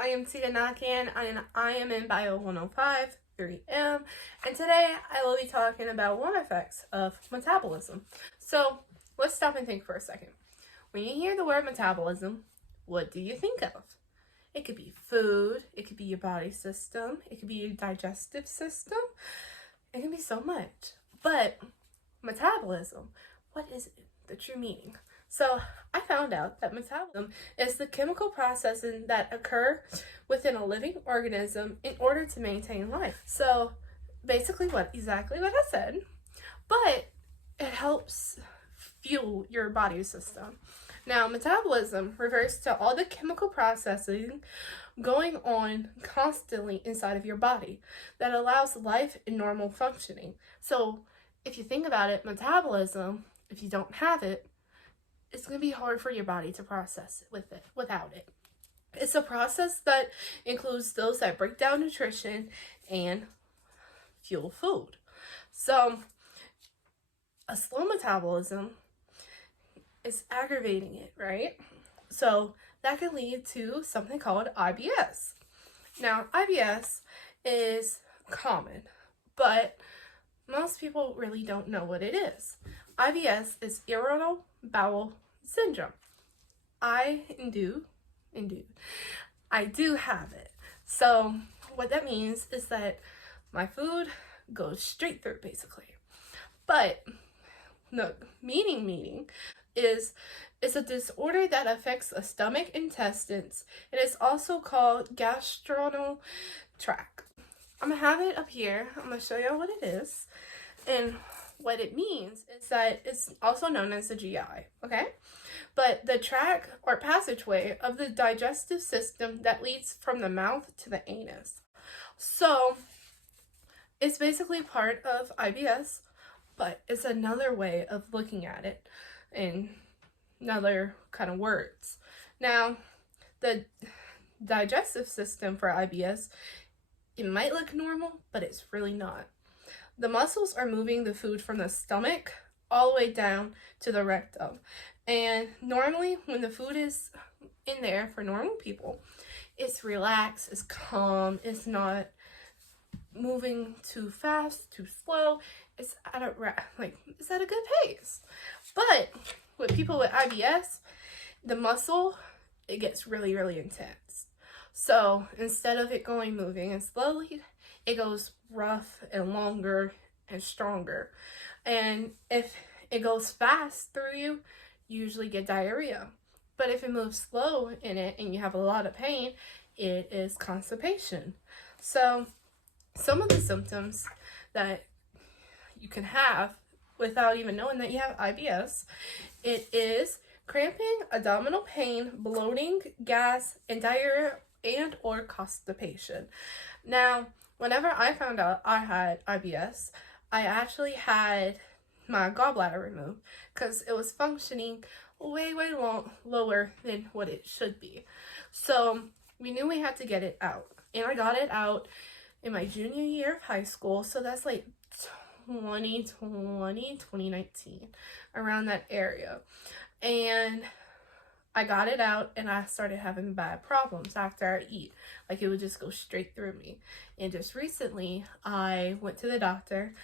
I am Tia Nakan, and I am in Bio 105, 3M, and today I will be talking about one effects of metabolism. So let's stop and think for a second. When you hear the word metabolism, what do you think of? It could be food, it could be your body system, it could be your digestive system, it can be so much. But metabolism, what is it? The true meaning. So I found out that metabolism is the chemical processes that occur within a living organism in order to maintain life. So basically exactly what I said, but it helps fuel your body system. Now, metabolism refers to all the chemical processing going on constantly inside of your body that allows life and normal functioning. So if you think about it, metabolism, if you don't have it, it's going to be hard for your body to process without it. It's a process that includes those that break down nutrition and fuel food. So a slow metabolism is aggravating it, right? So that can lead to something called IBS. Now, IBS is common, but most people really don't know what it is. IBS is irritable bowel syndrome. I do have it. So what that means is that my food goes straight through, basically. But the meaning is it's a disorder that affects the stomach, intestines. It is also called gastrointestinal tract. I'm gonna have it up here. I'm gonna show you what it is. And what it means is that it's also known as the GI, okay? But the tract or passageway of the digestive system that leads from the mouth to the anus. So it's basically part of IBS, but it's another way of looking at it in another kind of words. Now, the digestive system for IBS, it might look normal, but it's really not. The muscles are moving the food from the stomach all the way down to the rectum. And normally when the food is in there for normal people, it's relaxed, it's calm, it's not moving too fast, too slow. It's at a good pace. But with people with IBS, the muscle, it gets really, really intense. So instead of it moving and slowly, it goes rough and longer and stronger. And if it goes fast through you, you usually get diarrhea. But if it moves slow in it and you have a lot of pain, it is constipation. So some of the symptoms that you can have without even knowing that you have IBS, it is cramping, abdominal pain, bloating, gas, and diarrhea and or constipation. Now, whenever I found out I had IBS, I actually had my gallbladder removed because it was functioning way lower than what it should be. So we knew we had to get it out. And I got it out in my junior year of high school. So that's like 2019, around that area. And I got it out and I started having bad problems after I eat. Like it would just go straight through me. And just recently I went to the doctor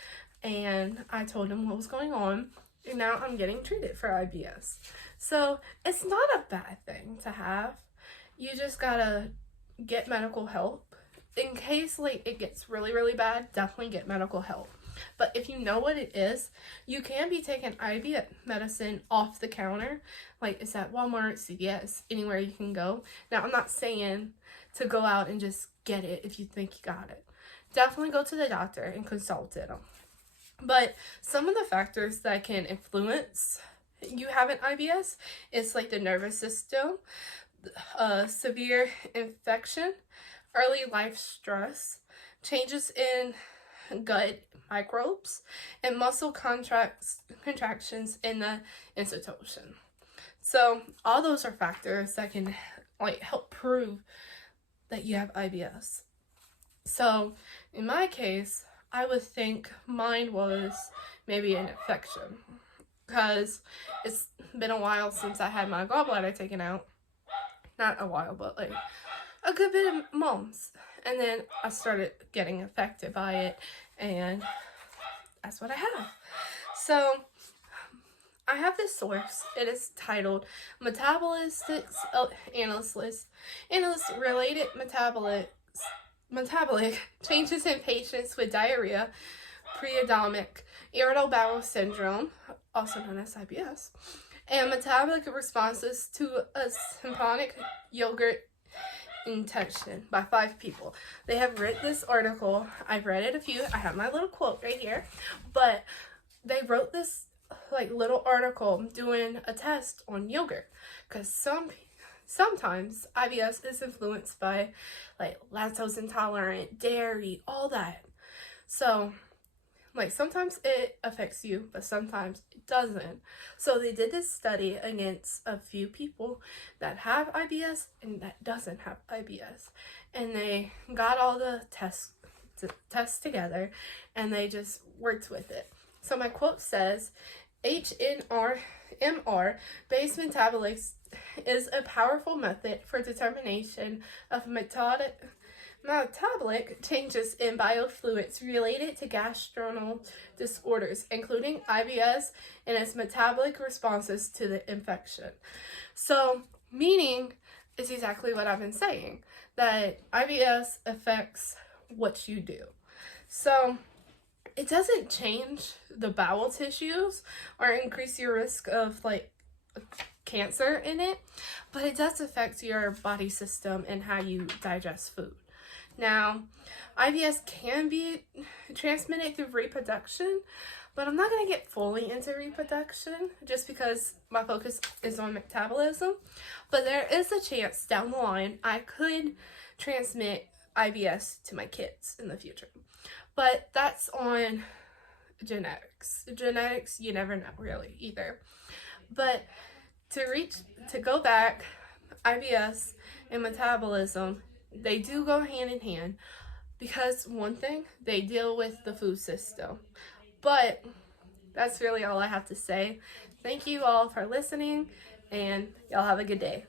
and I told him what was going on. And now I'm getting treated for IBS. So it's not a bad thing to have. You just gotta get medical help. In case it gets really, really bad, definitely get medical help. But if you know what it is, you can be taking IBS medicine off the counter. Like it's at Walmart, CVS, anywhere you can go. Now, I'm not saying to go out and just get it if you think you got it. Definitely go to the doctor and consult it. But some of the factors that can influence you having IBS is like the nervous system, severe infection, early life stress, changes in gut microbes, and muscle contractions in the institution. So all those are factors that can help prove that you have IBS. So in my case, I would think mine was maybe an infection because it's been a while since I had my gallbladder taken out. Not a while, but a good bit of months. And then I started getting affected by it, and that's what I have. So I have this source. It is titled Metabolistics Analysis Related Metabolic Changes in Patients with Diarrhea, Pre-Adamic Irritable Bowel Syndrome, also known as IBS, and metabolic responses to a symponic yogurt intention by 5 people. They have written this article. I've read it a few. I have my little quote right here, but they wrote this like little article doing a test on yogurt, because sometimes IBS is influenced by like lactose intolerant, dairy, all that. So like sometimes it affects you, but sometimes it doesn't. So they did this study against a few people that have IBS and that doesn't have IBS. And they got all the tests together, and they just worked with it. So my quote says, HNR-MR based metabolics is a powerful method for determination of metabolic changes in biofluids related to gastrointestinal disorders, including IBS and its metabolic responses to the infection. So, meaning is exactly what I've been saying, that IBS affects what you do. So, it doesn't change the bowel tissues or increase your risk of like cancer in it, but it does affect your body system and how you digest food. Now, IBS can be transmitted through reproduction, but I'm not going to get fully into reproduction just because my focus is on metabolism. But there is a chance down the line I could transmit IBS to my kids in the future. But that's on genetics. Genetics, you never know really either. But to go back, IBS and metabolism, they do go hand in hand, because one thing, they deal with the food system. But that's really all I have to say. Thank you all for listening, and y'all have a good day.